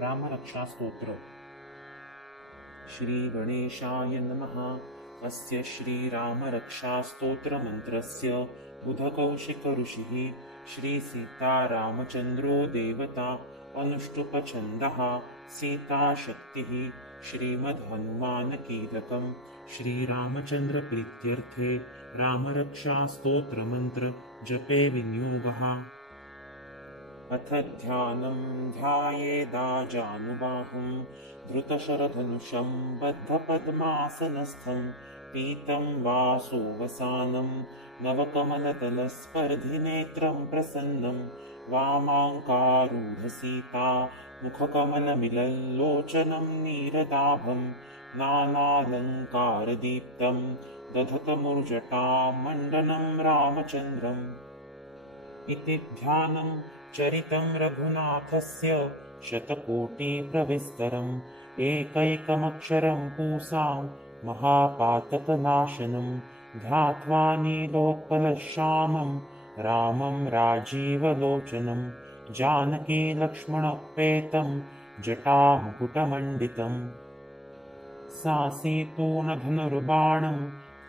रामरक्षास्तोत्र। श्रीगणेशाय नमः। अस्य श्रीरामरक्षास्तोत्रमन्त्रस्य बुधकौशिकऋषिः श्रीसीतारामचन्द्रो देवता अनुष्टुप्छन्दः सीताशक्तिः श्रीमद्हनुमानकीलकम् श्रीरामचन्द्रप्रीत्यर्थे रामरक्षास्तोत्रमन्त्र जपे विनियोगः। अथ ध्यानं ध्यायेदाजानुबाहुं धृतशरधनुषं बद्धपद्मासनस्थं पीतं वासोवसानं नवकमलदलस्पर्धिनेत्रं प्रसन्नं वामाङ्कारूढसीता मुखकमलमिलल्लोचनं नीरदाभं नानालङ्कारदीप्तं दधतमुर्जटामण्डनं रामचन्द्रम् इति ध्यानं चरितं रघुनाथस्य शतकोटिप्रविस्तरम् एकैकमक्षरं पूसां महापातकनाशनं ध्यात्वा नीलोत्पलश्यामं रामं राजीवलोचनं जानकीलक्ष्मणोपेतं जटामुकुटमण्डितं सासीतूणधनुर्बाणं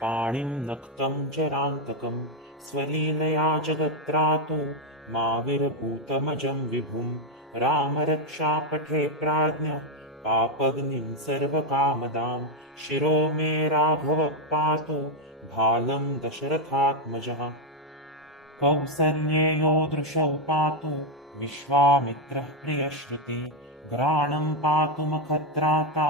पाणिं नक्तं चरान्तकं स्वलीलया जगत्रातु माविर्भूतमजं विभुं रामरक्षापठे प्राज्ञ पापग्निं सर्वकामदां शिरो मे राघवः पातु भालं दशरथात्मजः कौसल्येयो दृशौ पातु विश्वामित्रः प्रियश्रुति घ्राणं पातु मखत्राता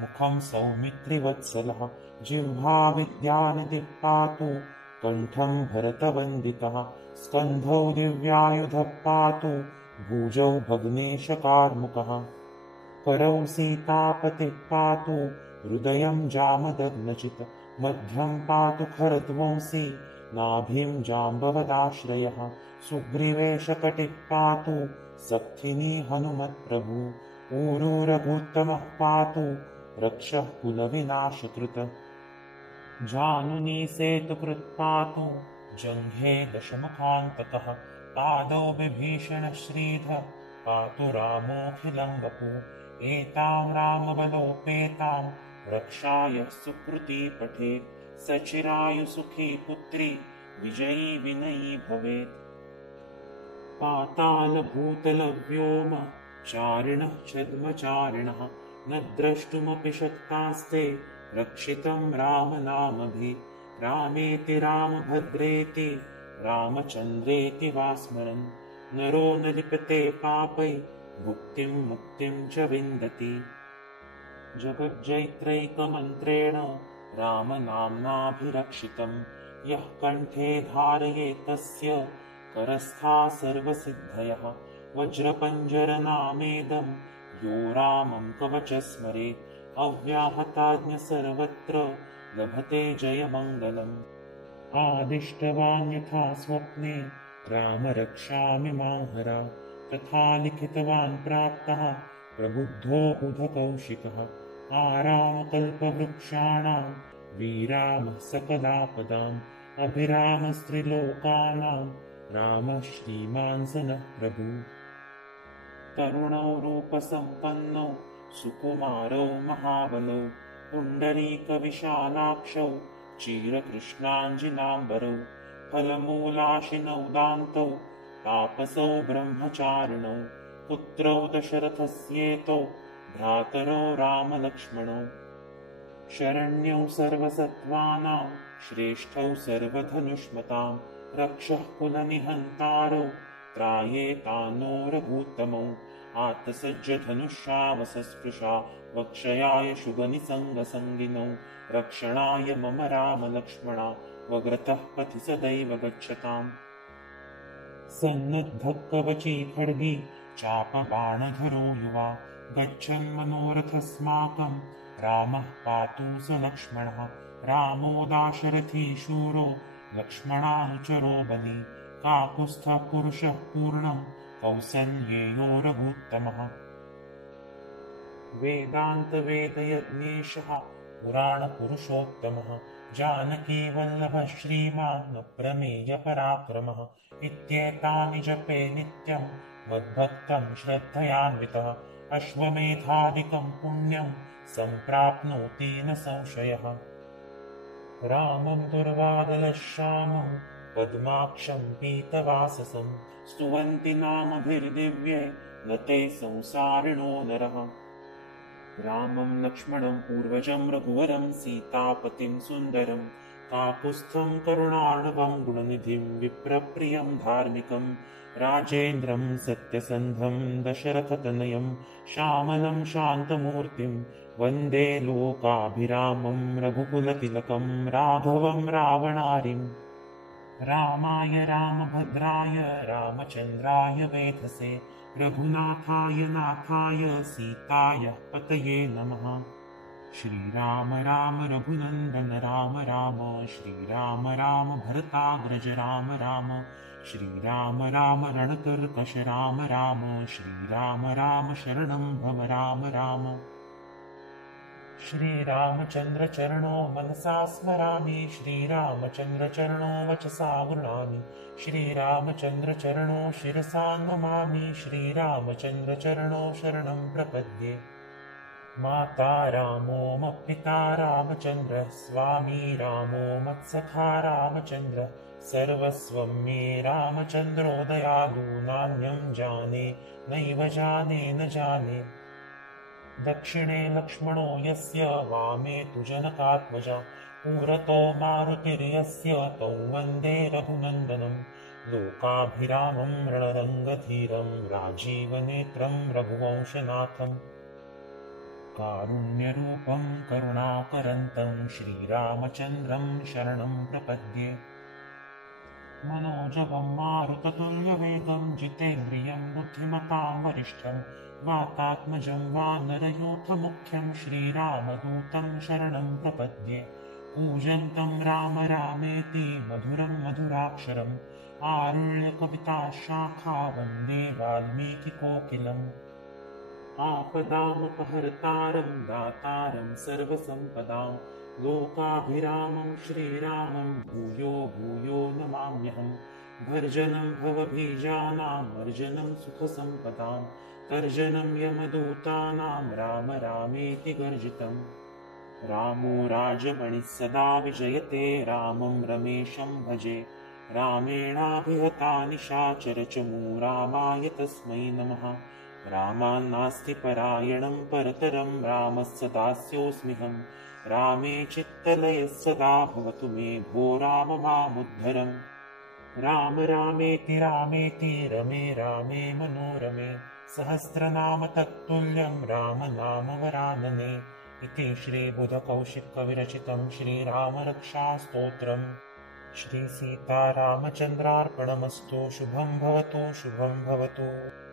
मुखं सौमित्रिवत्सलः जिह्वा विद्यानिधिः पातु कण्ठं भरतवन्दितः स्कन्धौ दिव्यायुधः पातु भुजौ भग्नेशकार्मुकः करौ सीतापतिः पातु हृदयं जामदग्नचित् मध्यं पातु खरध्वंसी नाभिं जाम्बवदाश्रयः सुग्रीवेशकटिः पातु सख्थिनी हनुमत्प्रभु ऊरू रघुत्तमः पातु रक्षः कुलविनाशकृत् जानुनी सेतुकृत् पातु जङ्घे दशमुखान्तकः पादौ विभीषणश्रीधः पातु रामोऽखिलं एतां रामबलोपेतां रक्षाय सुकृती पठेत् सचिरायुसुखी पुत्री विजयी विनयी भवेत् पातालभूतलव्योम चारिणः छद्मचारिणः न द्रष्टुमपि शक्तास्ते रक्षितं रामनामभिः रामेति रामभद्रेति रामचन्द्रेति वा स्मरन् नरो न लिप्यते पापै भुक्तिं मुक्तिं च विन्दति जगज्जैत्रैकमन्त्रेण रामनाम्नाभिरक्षितं यः कण्ठे धारयेत् तस्य करस्था सर्वसिद्धयः वज्रपञ्जरनामेदं यो रामं कवच स्मरेत् अव्याहताज्ञ सर्वत्र लभते जयमङ्गलम् आदिष्टवान् यथा स्वप्ने राम रक्षामि मां हरा तथा लिखितवान् प्राप्तः प्रबुद्धो बुधकौशिकः आरामकल्पवृक्षाणां विरामः सकलापदाम् अभिरामस्त्रिलोकानां रामः श्रीमान् स नः प्रभु तरुणौ रूपसम्पन्नौ सुकुमारौ महाबलौ पुण्डरीकविशालाक्षौ चिरकृष्णाञ्जिनाम्बरौ फलमूलाशिनौ दान्तौ तापसौ ब्रह्मचारिणौ पुत्रौ दशरथस्येतौ भ्रातरौ रामलक्ष्मणौ शरण्यौ सर्वसत्त्वानां श्रेष्ठौ सर्वधनुष्मतां रक्षः कुलनिहन्तारौ त्रायेतानो रघूत्तमौ आत्सज्जधनुषावसस्पृशा वक्षयाय शुभनिसङ्गसङ्गिनौ रक्षणाय मम रामलक्ष्मणा वग्रतः पथि सदैव गच्छताम् सन्नद्धकवची खड्गी चापबाणधरो युवा गच्छन्मनोरथस्माकं रामः पातु स लक्ष्मणः रामो दाशरथी शूरो लक्ष्मणानुचरो बली काकुत्स्थः पुरुषः पूर्णं कौसल्येयो रघुत्तमः वेदान्तवेदयज्ञेशः पुराणपुरुषोत्तमः जानकीवल्लभः श्रीमान् प्रमेयपराक्रमः इत्येतानि जपे नित्यं मद्भक्तं श्रद्धयान्वितः अश्वमेधादिकं पुण्यं सम्प्राप्नोति न संशयः। रामं दुर्वादलश्यामं पद्माक्षं पीतवाससं स्तुवन्ति नामभिर्दिव्ये न ते संसारिणो नरः। रामं लक्ष्मणं पूर्वजं रघुवरं सीतापतिं सुन्दरं काकुत्स्थं करुणार्णवं गुणनिधिं विप्रप्रियं धार्मिकं राजेन्द्रं सत्यसन्धं दशरथतनयं श्यामलं शान्तमूर्तिं वन्दे लोकाभिरामं रघुकुलतिलकं राघवं रावणारिम्। रामाय रामभद्राय रामचन्द्राय वेधसे रघुनाथाय नाथाय सीताय पतये नमः। श्रीराम राम रघुनन्दन राम राम श्रीराम राम भरताग्रज राम राम श्रीराम राम रणकर्कश राम राम श्रीराम राम शरणं भव राम राम। श्रीरामचन्द्र चरणो मनसा स्मरामि श्रीरामचन्द्र चरणो वचसा गृह्णामि श्रीरामचन्द्र चरणो शिरसा नमामि श्रीरामचन्द्र चरणो शरणं प्रपद्ये। माता रामो मत्पिता रामचन्द्रः स्वामी रामो मत्सखा रामचन्द्रः सर्वस्वं मे रामचन्द्रो दयालु नान्यं जाने नैव जाने न जाने। दक्षिणे लक्ष्मणो यस्य वामे तु जनकात्मजा पुरतो मारुतिर्यस्य तौ वन्दे रघुनन्दनं लोकाभिरामं रणरङ्गधीरं राजीवनेत्रं रघुवंशनाथम्। कारुण्यरूपं करुणाकरन्तं श्रीरामचन्द्रं शरणं प्रपद्ये। मनोजवं मारुततुल्यवेगं जितेन्द्रियं बुद्धिमतां वरिष्ठं वातात्मजं वानरयूथमुख्यं श्रीरामदूतं शरणं प्रपद्ये। पूजन्तं राम रामेति मधुरं मधुराक्षरम् आरुण्यकविताशाखा वन्दे वाल्मीकिकोकिलम्। आपदामपहर्तारं दातारं सर्वसम्पदां लोकाभिरामं श्रीरामं भूयो भूयो नमाम्यहम्। भर्जनं भवबीजानां वर्जनं सुखसम्पदां तर्जनं यमदूतानां राम रामेति गर्जितम्। रामो राजमणिः सदा विजयते रामं रमेशं भजे रामेणाभिहता निशाचरचमू रामाय तस्मै नमः। रामान्नास्ति परायणं परतरं रामस्य दास्योऽस्म्यहम्। रामे चित्तलयः सदा भवतु मे भो राम मामुद्धरम्। राम रामेति रामेति रमे रामे मनोरमे सहस्रनाम तत्तुल्यं राम नाम वरानने। इति श्रीबुधकौशिकविरचितं श्रीरामरक्षास्तोत्रम्। श्रीसीतारामचन्द्रार्पणमस्तु। शुभं भवतु शुभं भवतु।